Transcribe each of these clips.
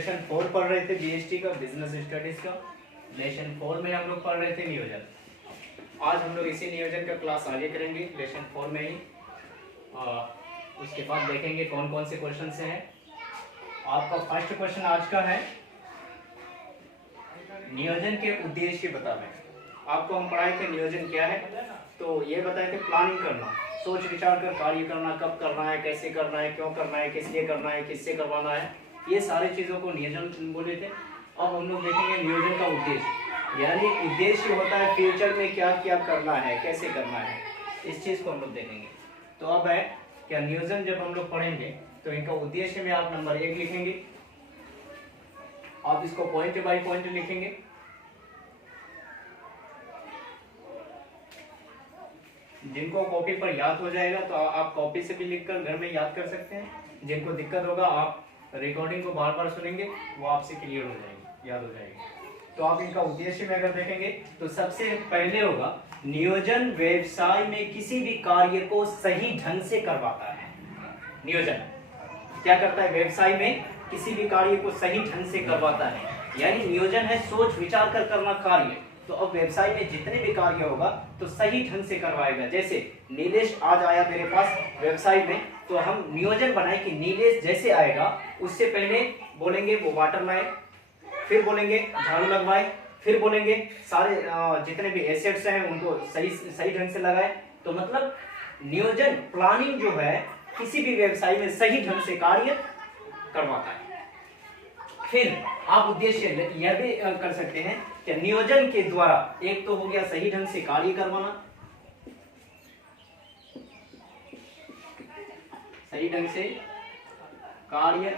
Lesson 4 पढ़ रहे थे बीएसटी का, बिजनेस स्टडीज का। लेसन 4 में हम लोग पढ़ रहे थे नियोजन। आज हम लोग इसी नियोजन का क्लास आगे करेंगे लेसन 4 में ही। उसके बाद देखेंगे कौन कौन से क्वेश्चन से हैं। आपका फर्स्ट क्वेश्चन आज का है, नियोजन के उद्देश्य बतावें। आपको हम पढ़ाए थे नियोजन क्या है, तो ये बताए थे प्लानिंग करना, सोच विचार कर कार्य करना, कब करना है, कैसे करना है, क्यों करना है, किस लिए करना है, किससे करवाना है, ये सारी चीज़ों को नियोजन बोले थे। अब हम लोग देखेंगे नियोजन का उद्देश्य, यानी उद्देश्य होता है फ्यूचर में क्या क्या करना है, कैसे करना है, इस चीज़ को हम लोग देखेंगे। तो अब है क्या, नियोजन जब हम लोग पढ़ेंगे तो इनका उद्देश्य में आप नंबर 1 लिखेंगे, आप इसको पॉइंट बाय पॉइंट लिखेंगे। जिनको कॉपी पर याद हो जाएगा तो आप कॉपी से भी लिखकर घर में याद कर सकते हैं। जिनको दिक्कत होगा आप रिकॉर्डिंग को बार बार सुनेंगे, वो आपसे क्लियर हो जाएगी, याद हो जाएगी। तो आप इनका उद्देश्य में अगर देखेंगे तो सबसे पहले होगा, नियोजन व्यवसाय में किसी भी कार्य को सही ढंग से करवाता है। नियोजन क्या करता है, व्यवसाय में किसी भी कार्य को सही ढंग से करवाता है, यानी नियोजन है सोच विचार कर करना कार्य। तो अब व्यवसाय में जितने भी कार्य होगा तो सही ढंग से करवाएगा। जैसे नीलेश आज आया मेरे पास व्यवसाय में, तो हम नियोजन बनाए कि नीलेश जैसे आएगा उससे पहले बोलेंगे वो वाटर लाए, फिर बोलेंगे झाड़ू लगवाए, फिर बोलेंगे सारे जितने भी एसेट्स हैं उनको सही ढंग से लगाए। तो मतलब नियोजन प्लानिंग जो है किसी भी व्यवसाय में सही ढंग से कार्य करवाता है। फिर आप उद्देश्य यह भी कर सकते हैं कि नियोजन के द्वारा, एक तो हो गया सही ढंग से कार्य करवाना, सही ढंग से कार्य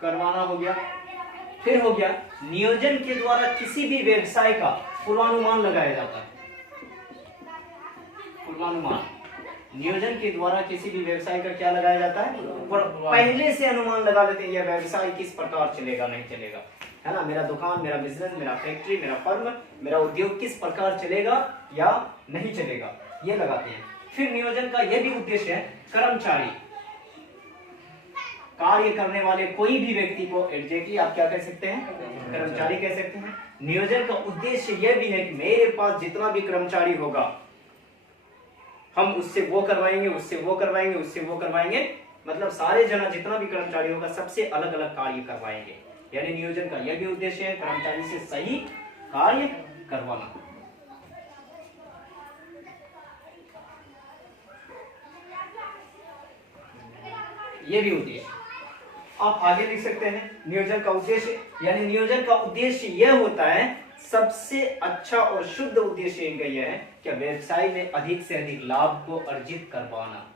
करवाना हो गया। फिर हो गया नियोजन के द्वारा किसी भी व्यवसाय का पूर्वानुमान लगाया जाता है। पूर्वानुमान, नियोजन के द्वारा किसी भी व्यवसाय का क्या लगाया जाता है, पहले से अनुमान लगा लेते हैं यह व्यवसाय किस प्रकार चलेगा, नहीं चलेगा, है ना। मेरा दुकान, मेरा बिजनेस, मेरा फैक्ट्री, मेरा फर्म, मेरा उद्योग किस प्रकार चलेगा या नहीं चलेगा, ये लगाते हैं। फिर नियोजन का यह भी उद्देश्य है, कर्मचारी, कार्य करने वाले कोई भी व्यक्ति को एग्जैक्टली आप क्या कह सकते हैं, कर्मचारी कह सकते हैं। नियोजन का उद्देश्य यह भी है कि मेरे पास जितना भी कर्मचारी होगा हम उससे वो करवाएंगे, उससे वो करवाएंगे, उससे वो करवाएंगे, मतलब सारे जना जितना भी कर्मचारी होगा सबसे अलग अलग कार्य करवाएंगे। यानी नियोजन का यह भी उद्देश्य है कर्मचारी से सही कार्य करवाना। यह भी उद्देश्य आप आगे लिख सकते हैं। नियोजन का उद्देश्य, यानी नियोजन का उद्देश्य यह होता है, सबसे अच्छा और शुद्ध उद्देश्य इनका यह है कि व्यवसाय में अधिक से अधिक लाभ को अर्जित करवाना।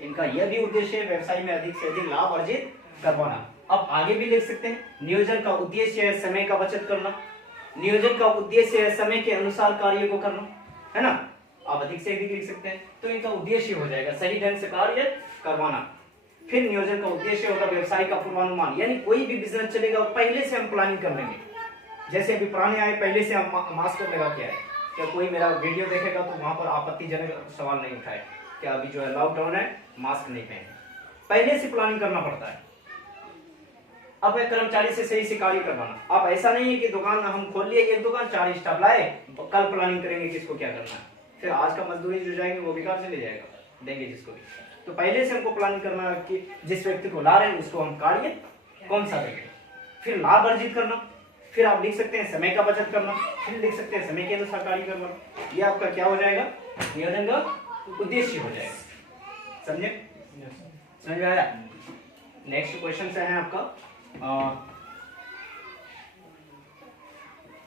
इनका यह भी उद्देश्य है व्यवसाय में अधिक से अधिक लाभ अर्जित करवाना। अब आगे भी लिख सकते हैं, नियोजन का उद्देश्य है समय का बचत करना। नियोजन का उद्देश्य है समय के अनुसार कार्य को करना, है ना। आप अधिक से अधिक लिख सकते हैं, तो इनका उद्देश्य हो जाएगा सही ढंग से कार्य करवाना। फिर नियोजन का उद्देश्य होगा व्यवसाय का पूर्वानुमान, यानी कोई भी बिजनेस चलेगा पहले से हम प्लानिंग कर लेंगे। जैसे अभी पुराने आए, पहले से हम मास्क लगा के आए, क्या कोई मेरा वीडियो देखेगा तो वहां पर आपत्तिजनक सवाल नहीं उठाए, क्या अभी जो है लॉकडाउन है मास्क नहीं पहने, पहले से प्लानिंग करना पड़ता है। अब है कर्मचारी से सही से कार्य करवाना। अब ऐसा नहीं है कि दुकान हम खोल लिए, एक दुकान 4 स्टाफ लाए, कल प्लानिंग करेंगे किसको क्या करना है, फिर आज का मजदूरी जो जाएंगे वो बेकार चले जाएगा, देंगे जिसको भी। तो पहले से हमको प्लानिंग करना है कि जिस व्यक्ति को ला रहे हैं उसको हम कार्य कौन सा देंगे। फिर लाभ अर्जित करना, फिर आप लिख सकते हैं समय का बचत करना, फिर लिख सकते हैं समय के अनुसार कार्य करना। ये आपका क्या हो जाएगा, नियोजन का उद्देश्य हो जाएगा। समझे, समझ में आया। नेक्स्ट क्वेश्चन से है आपका,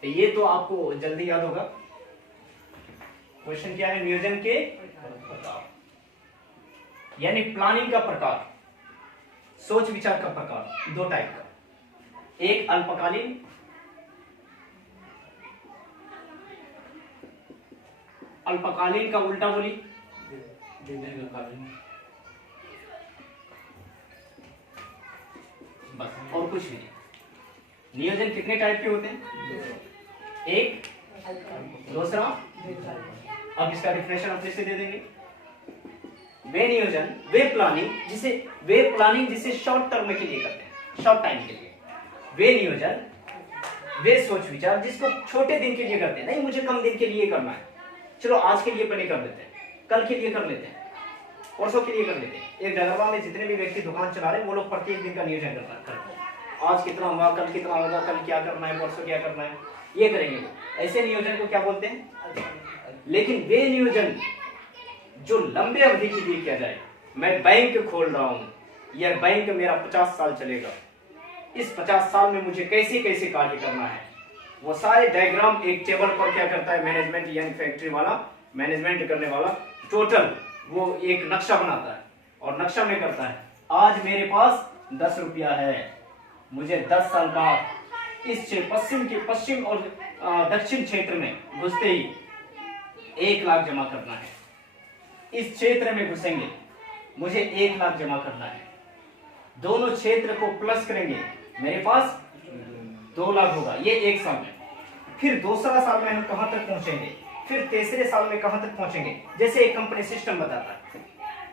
ये तो आपको जल्दी याद होगा। क्वेश्चन क्या है, नियोजन के प्रकार, यानी प्लानिंग का प्रकार, सोच विचार का प्रकार, 2 टाइप का, एक अल्पकालीन, अल्पकालीन का उल्टा बोली बस, और कुछ नहीं। नियोजन कितने टाइप के होते हैं, एक दूसरा, अब इसका डिफिनेशन अपने से दे देंगे। वे नियोजन, वे प्लानिंग जिसे शॉर्ट टर्म के लिए करते हैं, शॉर्ट टाइम के लिए। वे नियोजन, वे सोच विचार जिसको छोटे दिन के लिए करते हैं। नहीं मुझे कम दिन के लिए करना है, चलो आज के लिए पहले कर लेते हैं, कल के लिए कर लेते हैं, परसों के लिए कर लेते हैं। एक डगरवा में जितने भी व्यक्ति दुकान चला रहे हैं वो लोग प्रत्येक दिन का नियोजन करते हैं। आज कितना हुआ, कल कितना होगा, कल क्या करना है, परसों क्या करना है, ये करेंगे। ऐसे नियोजन को क्या बोलते हैं? लेकिन वे नियोजन जो लंबे अवधि के लिए किया जाए, मैं बैंक खोल रहा हूं, यह बैंक मेरा 50 साल चलेगा, इस 50 साल में मुझे कैसे कैसे कार्य करना है, वो सारे डायग्राम एक टेबल पर क्या करता है मैनेजमेंट, यानी फैक्ट्री वाला, मैनेजमेंट करने वाला, टोटल वो एक नक्शा बनाता है और नक्शा में करता है आज मेरे पास 10 रुपया है, मुझे 10 साल बाद इस पश्चिम और दक्षिण क्षेत्र में घुसते ही 1 लाख जमा करना है, इस क्षेत्र में घुसेंगे मुझे 1 लाख जमा करना है, दोनों क्षेत्र को प्लस करेंगे मेरे पास 2 लाख होगा, ये 1 साल में। फिर दूसरा साल में हम कहां तक पहुंचेंगे, फिर तीसरे साल में कहां तक पहुंचेंगे। जैसे एक कंपनी सिस्टम बताता है,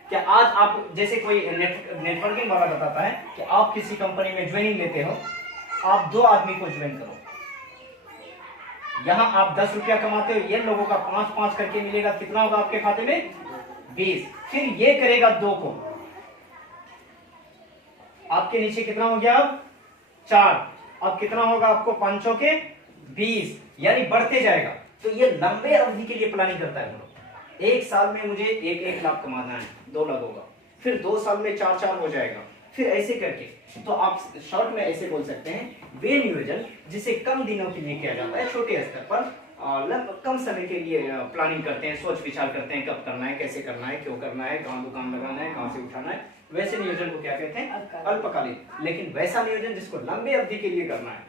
क्या आज आप जैसे कोई नेटवर्किंग वाला बताता है कि आप किसी कंपनी में ज्वाइनिंग लेते हो, आप 2 आदमी को ज्वाइन करो, यहां आप 10 रुपया कमाते हो, ये लोगों का 5-5 करके मिलेगा, कितना होगा आपके खाते में 20। फिर ये करेगा 2 को, आपके नीचे कितना हो गया अब 4, अब कितना होगा आपको 5 के 20, यानी बढ़ते जाएगा। तो ये लंबे अवधि के लिए प्लानिंग करता है। 1 साल में मुझे 1 लाख कमाना है, 2 लाख होगा, फिर 2 साल में 4 हो जाएगा, फिर ऐसे करके। तो आप शॉर्ट में ऐसे बोल सकते हैं वे नियोजन जिसे कम दिनों के लिए किया जाता है, छोटे स्तर पर कम समय के लिए प्लानिंग करते हैं, सोच विचार करते हैं कब करना है, कैसे करना है, क्यों करना है, कहाँ दुकान लगाना है, कहाँ से उठाना है, वैसे नियोजन को क्या कहते हैं अल्पकालीन। लेकिन वैसा नियोजन जिसको लंबे अवधि के लिए करना है,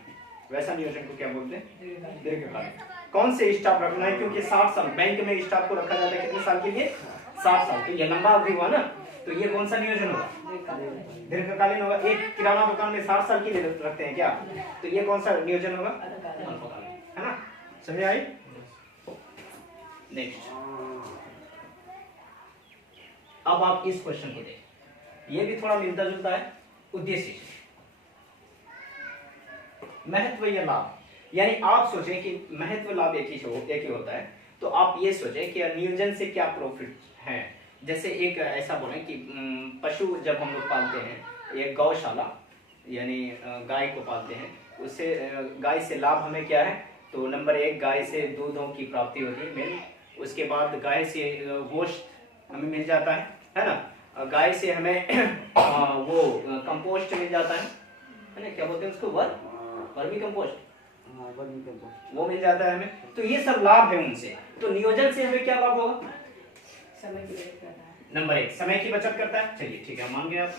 वैसा नियोजन को क्या बोलते हैं दीर्घकालीन। कौन से स्टाफ रखना है, क्योंकि 60 साल बैंक में स्टाफ को रखा जाता है, कितने साल के लिए 60 साल, तो ये लंबा अवधि हुआ ना, तो ये कौन सा नियोजन होगा दीर्घकालीन होगा। एक किराना दुकान में 60 साल के लिए रखते हैं क्या, तो ये कौन सा नियोजन होगा अल्पकालीन, है ना, समझ आई। नेक्स्ट, अब आप इस क्वेश्चन को देखें, ये भी थोड़ा मिलता जुलता है। उद्देश्य, महत्व या लाभ, यानी आप सोचें कि महत्व लाभ एक ही होता है, तो आप ये सोचें कि नियोजन से क्या प्रॉफिट है। जैसे एक ऐसा बोले कि पशु जब हम लोग पालते हैं, एक गौशाला यानी गाय को पालते हैं, उससे गाय से लाभ हमें क्या है, तो नंबर 1 गाय से दूधों की प्राप्ति होती है मेन, उसके बाद गाय से गोश्त हमें मिल जाता है ना, गाय से हमें वो कंपोस्ट मिल जाता है ना, क्या बोलते हैं उसको, वर्मी कंपोस्ट, वो मिल जाता है हमें। तो ये सब लाभ है उनसे। तो नियोजन से हमें क्या लाभ होगा, समय की बचत करता है। नंबर 1 समय की बचत करता है, चलिए ठीक है मान गए आप,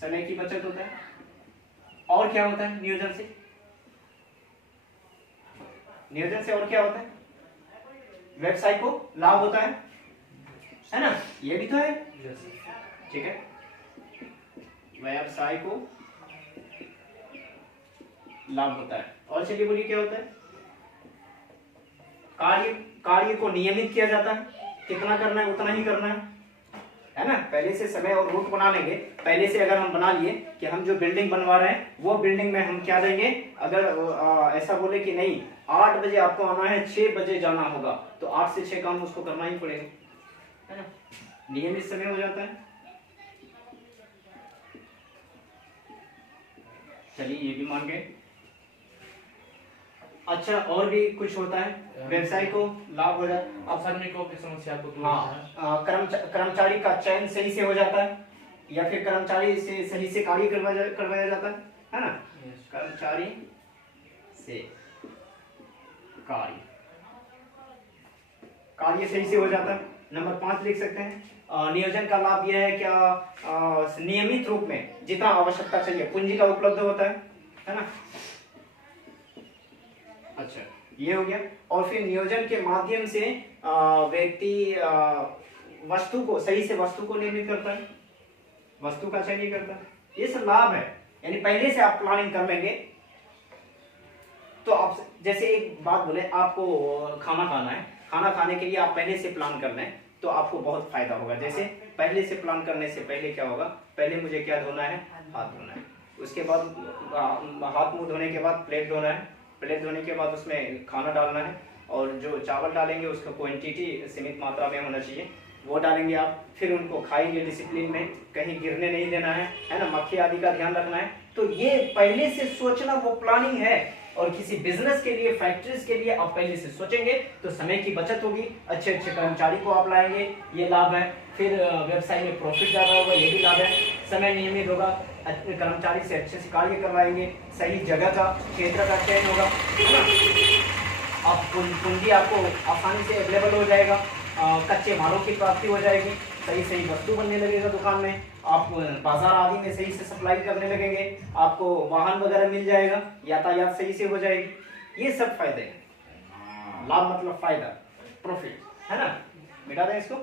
समय की बचत होता है। और क्या होता है नियोजन से, नियोजन से और क्या होता है, व्यवसाय को लाभ होता है ना, ये भी तो है, ठीक है, व्यवसाय को लाभ होता है। और चलिए बोलिए क्या होता है, कार्य को नियमित किया जाता है, कितना करना है उतना ही करना है ना। पहले से समय और रूट बना लेंगे, पहले से अगर हम बना लिए कि हम जो बिल्डिंग बनवा रहे हैं वो बिल्डिंग में हम क्या देंगे, अगर ऐसा बोले कि नहीं 8 बजे आपको आना है, 6 बजे जाना होगा, तो 8 से 6 काम उसको करना ही पड़ेगा, है ना, नियमित समय हो जाता है। चलिए ये भी मान गए। अच्छा और भी कुछ होता है, व्यवसाय को लाभ हो जाता है, अब श्रमिकों की समस्या को दूर हाँ, कर्मचारी का चयन सही से हो जाता है, या फिर कर्मचारी से सही से कार्य करवाया जाता है ना, कर्मचारी से कार्य सही से हो जाता है। नंबर 5 लिख सकते हैं, नियोजन का लाभ यह है क्या, नियमित रूप में जितना आवश्यकता चाहिए पूंजी का उपलब्ध होता है ना। अच्छा ये हो गया। और फिर नियोजन के माध्यम से व्यक्ति वस्तु को सही से वस्तु को निर्मित करता है, वस्तु का चयन नहीं करता है, ये सब लाभ है। यानी पहले से आप प्लानिंग कर लेंगे तो आप जैसे एक बात बोले, आपको खाना खाना है, खाना खाने के लिए आप पहले से प्लान कर लें तो आपको बहुत फायदा होगा। जैसे पहले से प्लान करने से पहले क्या होगा, पहले मुझे क्या धोना है, हाथ धोना है, उसके बाद हाथ मुंह धोने के बाद प्लेट धोना है, प्लेट धोने के बाद उसमें खाना डालना है, और जो चावल डालेंगे उसका क्वांटिटी सीमित मात्रा में होना चाहिए, वो डालेंगे आप, फिर उनको खाएंगे डिसिप्लिन में, कहीं गिरने नहीं देना है ना, मक्खी आदि का ध्यान रखना है। तो ये पहले से सोचना वो प्लानिंग है, और किसी बिजनेस के लिए, फैक्ट्रीज के लिए आप पहले से सोचेंगे तो समय की बचत होगी, अच्छे अच्छे कर्मचारी को आप लाएंगे, ये लाभ है। फिर व्यवसाय में प्रॉफिट ज्यादा होगा, ये भी लाभ है। समय नियमित होगा, कर्मचारी से अच्छे से कार्य करवाएंगे, सही जगह का, क्षेत्र का चयन होगा, है ना। आप पूंजी आपको आसानी से अवेलेबल हो जाएगा, कच्चे मालों की प्राप्ति हो जाएगी, सही सही वस्तु बनने लगेगा दुकान में, आप बाजार आदि में सही से सप्लाई करने लगेंगे, आपको वाहन वगैरह मिल जाएगा, यातायात सही से हो जाएगी। ये सब फायदे हैं। लाभ मतलब फायदा, प्रॉफिट, है ना। मिटा दें इसको।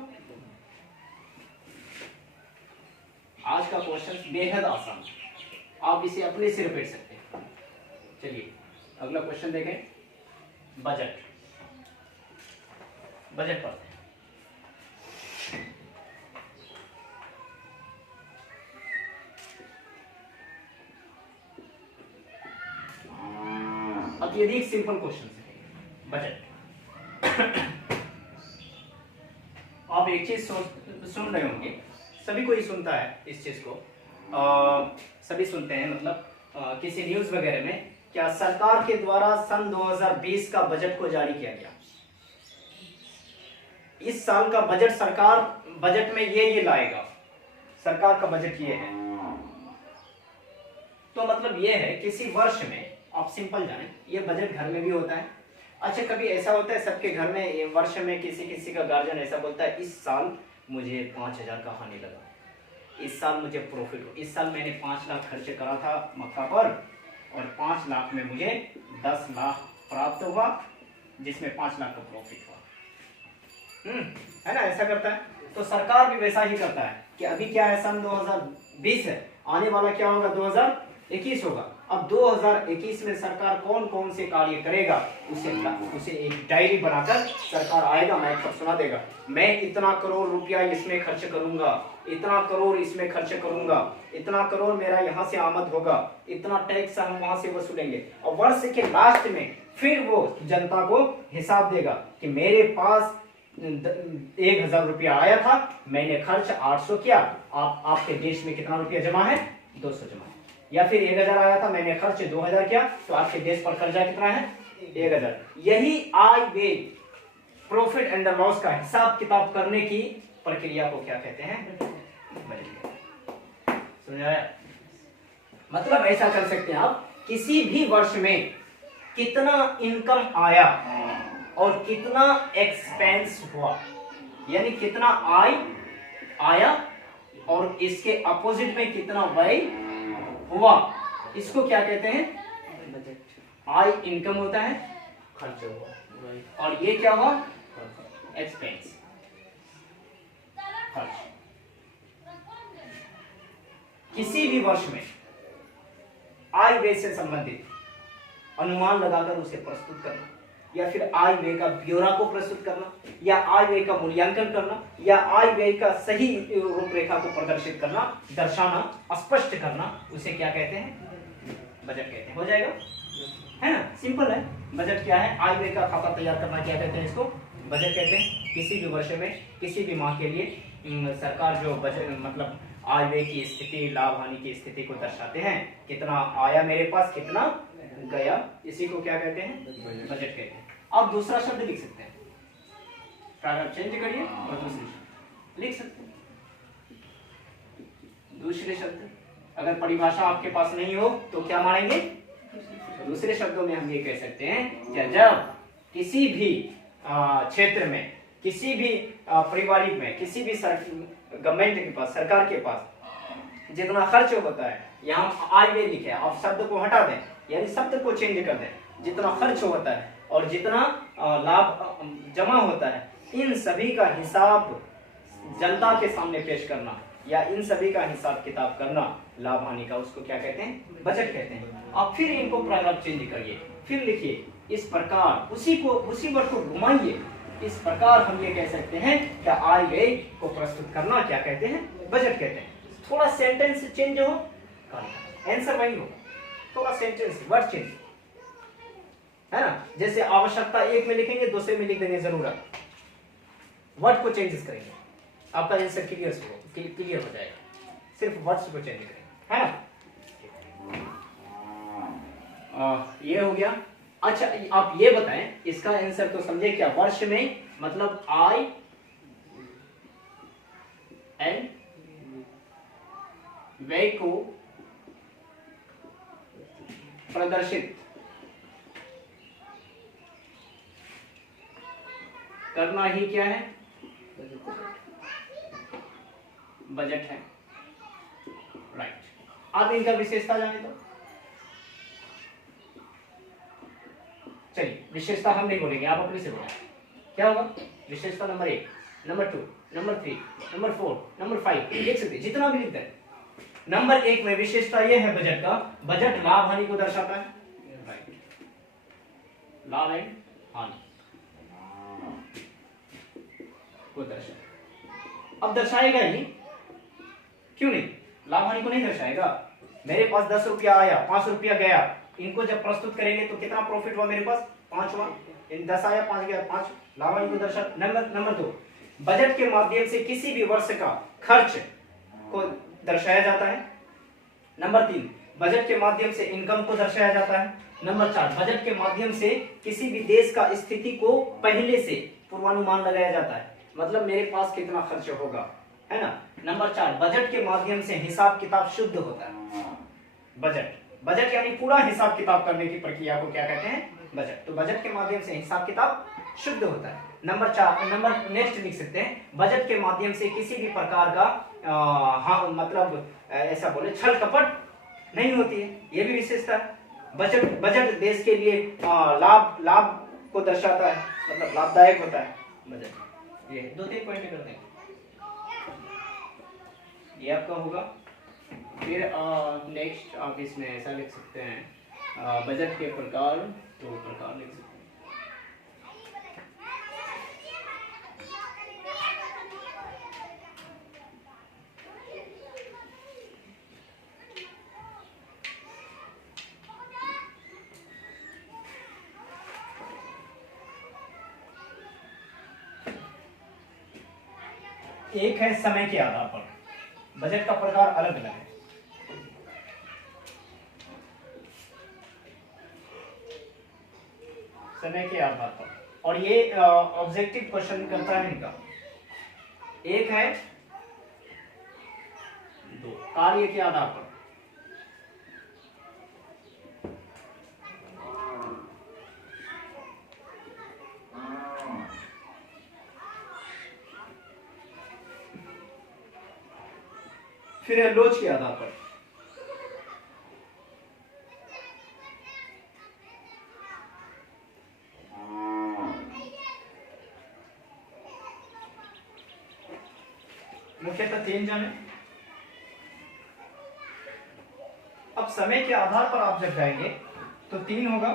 आज का क्वेश्चन बेहद आसान, आप इसे अपने से रिपीट सकते हैं। चलिए अगला क्वेश्चन देखें। बजट, बजट पढ़ते हैं। अत्यधिक सिंपल क्वेश्चन है बजट। आप एक चीज सुन रहे होंगे, सभी कोई सुनता है इस चीज को, सभी सुनते हैं, मतलब किसी न्यूज वगैरह में क्या सरकार के द्वारा सन 2020 का बजट को जारी किया गया। इस साल का बजट, सरकार बजट में ये लाएगा, सरकार का बजट ये है। तो मतलब ये है किसी वर्ष में, आप सिंपल जाने, ये बजट घर में भी होता है। अच्छा कभी ऐसा होता है सबके घर में, वर्ष में किसी किसी का गार्जियन ऐसा बोलता है, इस साल मुझे 5,000 का हानि लगा, इस साल मुझे प्रॉफिट हो, इस साल मैंने 5 लाख खर्च करा था मक्का पर, और 5 लाख में मुझे 10 लाख प्राप्त हुआ, जिसमें 5 लाख का प्रॉफिट हुआ। है ना, ऐसा करता है। तो सरकार भी वैसा ही करता है कि अभी क्या है, सन 2020 है, आने वाला क्या होगा, 2021 होगा। अब 2021 में सरकार कौन कौन से कार्य करेगा, उसे एक डायरी बनाकर सरकार आएगा, माइक पर सुना देगा, मैं इतना करोड़ रुपया इसमें खर्च करूंगा, इतना करोड़ इसमें खर्च करूंगा, इतना करोड़ मेरा यहाँ से आमद होगा, इतना टैक्स हम वहां से वसूलेंगे। और वर्ष के लास्ट में फिर वो जनता को हिसाब देगा कि मेरे पास 1,000 रुपया आया था, मैंने खर्च 800 किया, आपके देश में कितना रुपया जमा है, 200 जमा है। या फिर 1,000 आया था, मैंने खर्च 2,000 किया, तो आपके देश पर कर्जा कितना है, 1,000। यही आय व्यय, प्रॉफिट एंड लॉस का हिसाब किताब करने की प्रक्रिया को क्या कहते हैं, बजट। समझाया? मतलब ऐसा कर सकते हैं आप, किसी भी वर्ष में कितना इनकम आया और कितना एक्सपेंस हुआ, यानी कितना आय आया और इसके अपोजिट में कितना व्यय हुआ, इसको क्या कहते हैं, बजट। आय इनकम होता है, खर्च हुआ, और ये क्या हुआ, एक्सपेंस, खर्च। किसी भी वर्ष में आय व्यय से संबंधित अनुमान लगाकर उसे प्रस्तुत करना, या फिर आय व्यय का ब्यौरा को प्रस्तुत करना, या आय व्यय का मूल्यांकन करना, या आय व्यय का सही रूपरेखा को प्रदर्शित करना, दर्शाना, स्पष्ट करना, उसे क्या कहते हैं, बजट कहते हैं। हो जाएगा, है ना, सिंपल है। बजट क्या है, आय व्यय का खाता तैयार करना, क्या कहते हैं, इसको बजट कहते हैं। किसी भी वर्ष में, किसी भी माह के लिए सरकार जो बजट, मतलब आय व्यय की स्थिति, लाभ हानि की स्थिति को दर्शाते हैं, कितना आया मेरे पास, कितना गया, इसी को क्या कहते हैं, बजट कहते हैं। आप दूसरा शब्द लिख सकते हैं, पैराग्राफ चेंज करिए और दूसरे शब्द लिख सकते हैं, दूसरे शब्द। अगर परिभाषा आपके पास नहीं हो तो क्या मानेंगे, दूसरे शब्दों में हम ये कह सकते हैं कि जब किसी भी क्षेत्र में, किसी भी पारिवारिक में, किसी भी गवर्नमेंट के पास, सरकार के पास जितना खर्च होता है, यहाँ आय व्यय लिखे, आप शब्द को हटा दें, यानी शब्द को चेंज कर दें, जितना खर्च होता है और जितना लाभ जमा होता है, इन सभी का हिसाब जनता के सामने पेश करना, या इन सभी का हिसाब किताब करना लाभ हानि का, उसको क्या कहते हैं? बजट कहते हैं। अब फिर इनको प्रारूप चेंज करिए, फिर लिखिए इस प्रकार, उसी वर्ड को घुमाइए, इस प्रकार हम ये कह सकते हैं कि आय व्यय को प्रस्तुत करना क्या कहते हैं? बजट कहते हैं। थोड़ा सेंटेंस चेंज हो, आंसर वही हो, थोड़ा सेंटेंस वर्ड चेंज है ना। जैसे आवश्यकता एक में लिखेंगे, दूसरे में लिख देंगे जरूरत, वर्ड को चेंजेस करेंगे, आपका आंसर क्लियर हो जाएगा। सिर्फ वर्ड्स को चेंज करेंगे, है ना। ये हो गया। अच्छा आप ये बताएं, इसका आंसर तो समझे क्या? वर्ष में मतलब आय एंड व्यय को प्रदर्शित करना ही क्या है? बजट है, राइट। आप इनका विशेषता जाने दो। चलिए विशेषता हम नहीं बोलेंगे, आप अपने से बोलें। क्या होगा? विशेषता number 1, number 2, number 3, number 4, number 5 लिख सकते, जितना भी लिखते हैं। नंबर 1 में विशेषता यह है बजट का, बजट लाभ हानि को दर्शाता है, राइट। लाभ एंड हानि को दर्शाता। अब दर्शाएगा ही क्यों नहीं? लाभ हानि को नहीं दर्शाएगा। मेरे पास 10 रुपया आया, 5 रुपया गया, इनको जब प्रस्तुत करेंगे तो कितना प्रॉफिट हुआ मेरे पास? 5 हुआ। इन 10 आया, 5 गया, 5 लाभ हानि को दर्शा। नंबर 2, बजट के माध्यम से किसी भी वर्ष का खर्च को दर्शाया जाता है। नंबर 3, बजट के माध्यम से इनकम को दर्शाया जाता है। नंबर 4, बजट के माध्यम से किसी भी देश का स्थिति को पहले से पूर्वानुमान लगाया जाता है, मतलब मेरे पास कितना खर्च होगा, है ना। नंबर 4, बजट के माध्यम से हिसाब किताब शुद्ध होता है। बजट यानी पूरा हिसाब किताब करने की प्रक्रिया को क्या कहते हैं? बजट। तो बजट के माध्यम से हिसाब किताब शुद्ध होता है। नंबर नेक्स्ट लिख सकते हैं, बजट के माध्यम से किसी भी प्रकार का मतलब ऐसा बोले छल कपट नहीं होती है, ये भी विशेषता है। बजट देश के लिए लाभ को दर्शाता है, मतलब लाभदायक होता है बजट। ये 2-3 पॉइंट करते हैं, ये आपका होगा। फिर नेक्स्ट आप इसमें ऐसा लिख सकते हैं, बजट के प्रकार, तो प्रकार लिख सकते हैं। एक है समय के आधार पर, बजट का प्रकार अलग अलग है। समय के आधार पर, और ये ऑब्जेक्टिव क्वेश्चन करता है इनका। एक है 2 कार्य के आधार पर, फिर है लोच के आधार पर। मुख्यतः 3 जाने। अब समय के आधार पर आप जब जाएंगे तो 3 होगा,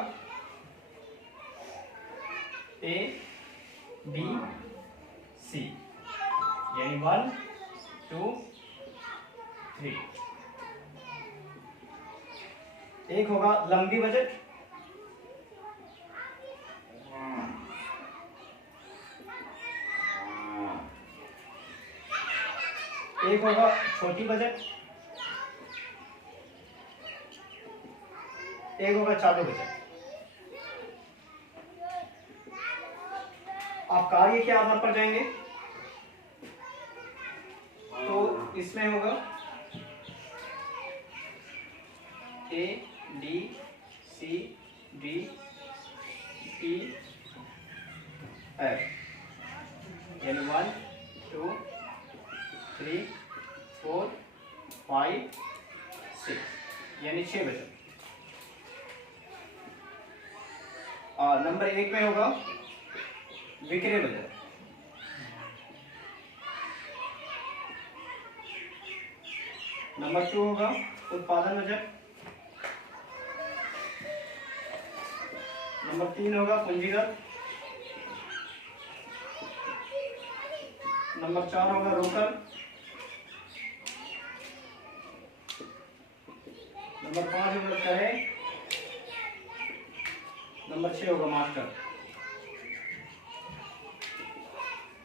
A, B, C, यानी 1, 2, 3। एक होगा लंबी बजट, एक होगा छोटी बजट, एक होगा चालू बजट। आप कार्य के आधार पर जाएंगे तो इसमें होगा A, D, C, D, E, F, यानी 1, 2, 3, 4, 5, 6, यानी 6 बजट। और नंबर 1 में होगा विक्रय बजट, नंबर 2 होगा उत्पादन बजट, नंबर 3 होगा पूंजीगत, नंबर 4 होगा रोकड़, नंबर 5 होगा क्रय, नंबर 6 होगा मास्टर।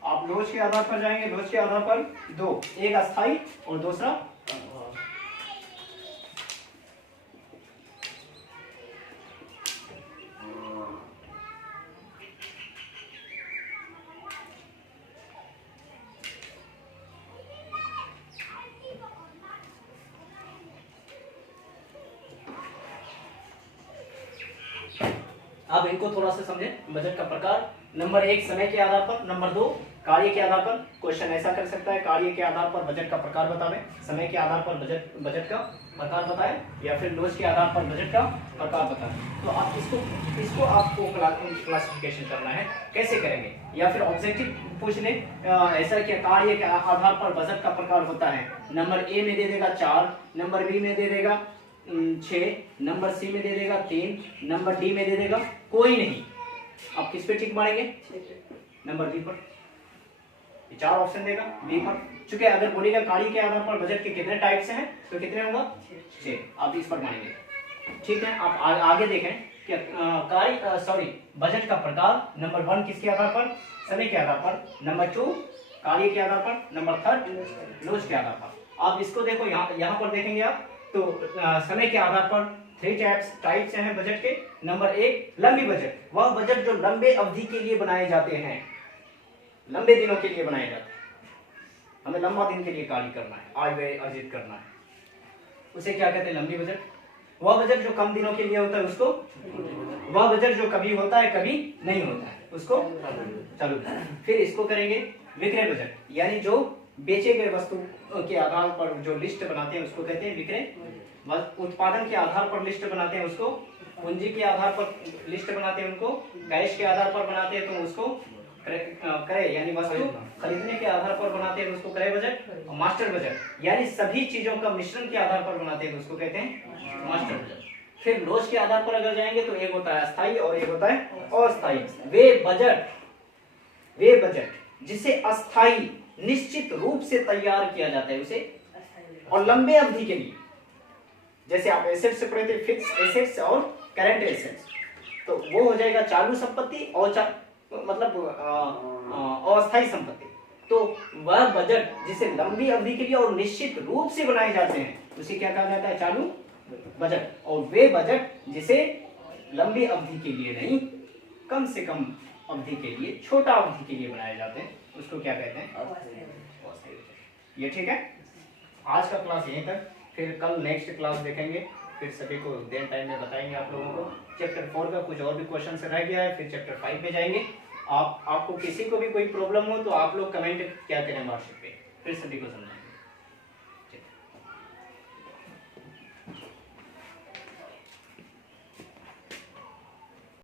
आप लोच के आधार पर जाएंगे, लोच के आधार पर दो, एक अस्थाई और दूसरा अब इनको थोड़ा सा समझें। बजट का प्रकार, नंबर 1 समय के आधार पर, नंबर 2 कार्य के आधार पर। क्वेश्चन ऐसा कर सकता है, कार्य के आधार पर बजट का प्रकार बतावें, समय के आधार पर बजट का प्रकार बताएं, या फिर लोच के आधार पर बजट का प्रकार बताएं। तो आप इसको आपको क्लासिफिकेशन करना है, कैसे करेंगे? या फिर ऑब्जेक्टिव पूछ ले, ऐसा कि कार्य के आधार पर बजट का प्रकार होता है। नंबर ए में दे देगा 4, नंबर बी में दे देगा 6, नंबर सी में दे देगा 3, नंबर डी में दे देगा कोई नहीं। आप किस पे टिक मारेंगे? नंबर बी पर। 4 ऑप्शन देगा बी पर। चूंकि अगर बोलेगा कार्य के आधार पर बजट के कितने टाइप्स हैं तो कितने होगा? 6। आप इस पर मानेंगे, ठीक है। आप आगे देखें कि बजट का प्रकार, नंबर 1 किसके आधार पर? समय के आधार पर, नंबर 2 कार्य के आधार पर, नंबर 3 लोच के आधार पर। आप इसको देखो, यहाँ पर देखेंगे आप तो समय के आधार पर 3 टाइप्स हैं बजट के। नंबर 1 लंबी बजट, वह बजट जो लंबे अवधि के लिए बनाए जाते हैं, लंबे दिनों के लिए बनाए जाते हैं। हमें लंबा दिन के लिए कार्य करना है, आय व्यय अर्जित करना है, उसे क्या कहते हैं? लंबी बजट। वह बजट जो कम दिनों के लिए होता है उसको, वह बजट जो कभी होता है कभी नहीं होता है उसको चालू बजट। फिर इसको करेंगे विक्रय बजट, यानी जो बेचे गए वस्तु के आधार पर जो लिस्ट बनाते हैं उसको कहते हैं विक्रय। उत्पादन के आधार पर लिस्ट बनाते हैं उसको, पूंजी के आधार पर लिस्ट बनाते हैं उनको, कैश के आधार पर बनाते हैं तो उसको क्रय यानी वस्तु खरीदने के आधार पर बनाते हैं उसको क्रय बजट। और मास्टर बजट यानी सभी चीजों का मिश्रण के आधार पर बनाते हैं तो उसको कहते हैं मास्टर बजट। फिर लोच के आधार पर अगर जाएंगे तो एक होता है अस्थाई और एक होता है अस्थाई। वे बजट जिसे अस्थाई निश्चित रूप से तैयार किया जाता है उसे, और लंबे अवधि के लिए, जैसे आप एसेट्स से पढ़े थे, फिक्स एसेट्स और करंट एसेट्स, तो वो हो जाएगा चालू संपत्ति और अस्थायी संपत्ति। तो वह बजट जिसे लंबी अवधि के लिए और निश्चित रूप से बनाए जाते हैं उसे क्या कहा जाता है? चालू बजट। और वे बजट जिसे लंबी अवधि के लिए नहीं, कम से कम अवधि के लिए, छोटा अवधि के लिए बनाए जाते हैं उसको क्या कहते हैं? ये ठीक है। आज का क्लास यहीं तक, फिर कल नेक्स्ट क्लास देखेंगे, फिर सभी को देर टाइम में बताएंगे आप लोगों को। चैप्टर 4 का कुछ और भी क्वेश्चन रह गया है, फिर चैप्टर 5 में जाएंगे। आपको किसी को भी कोई प्रॉब्लम हो तो आप लोग कमेंट क्या करें व्हाट्सएप पे, फिर सभी को समझाएंगे।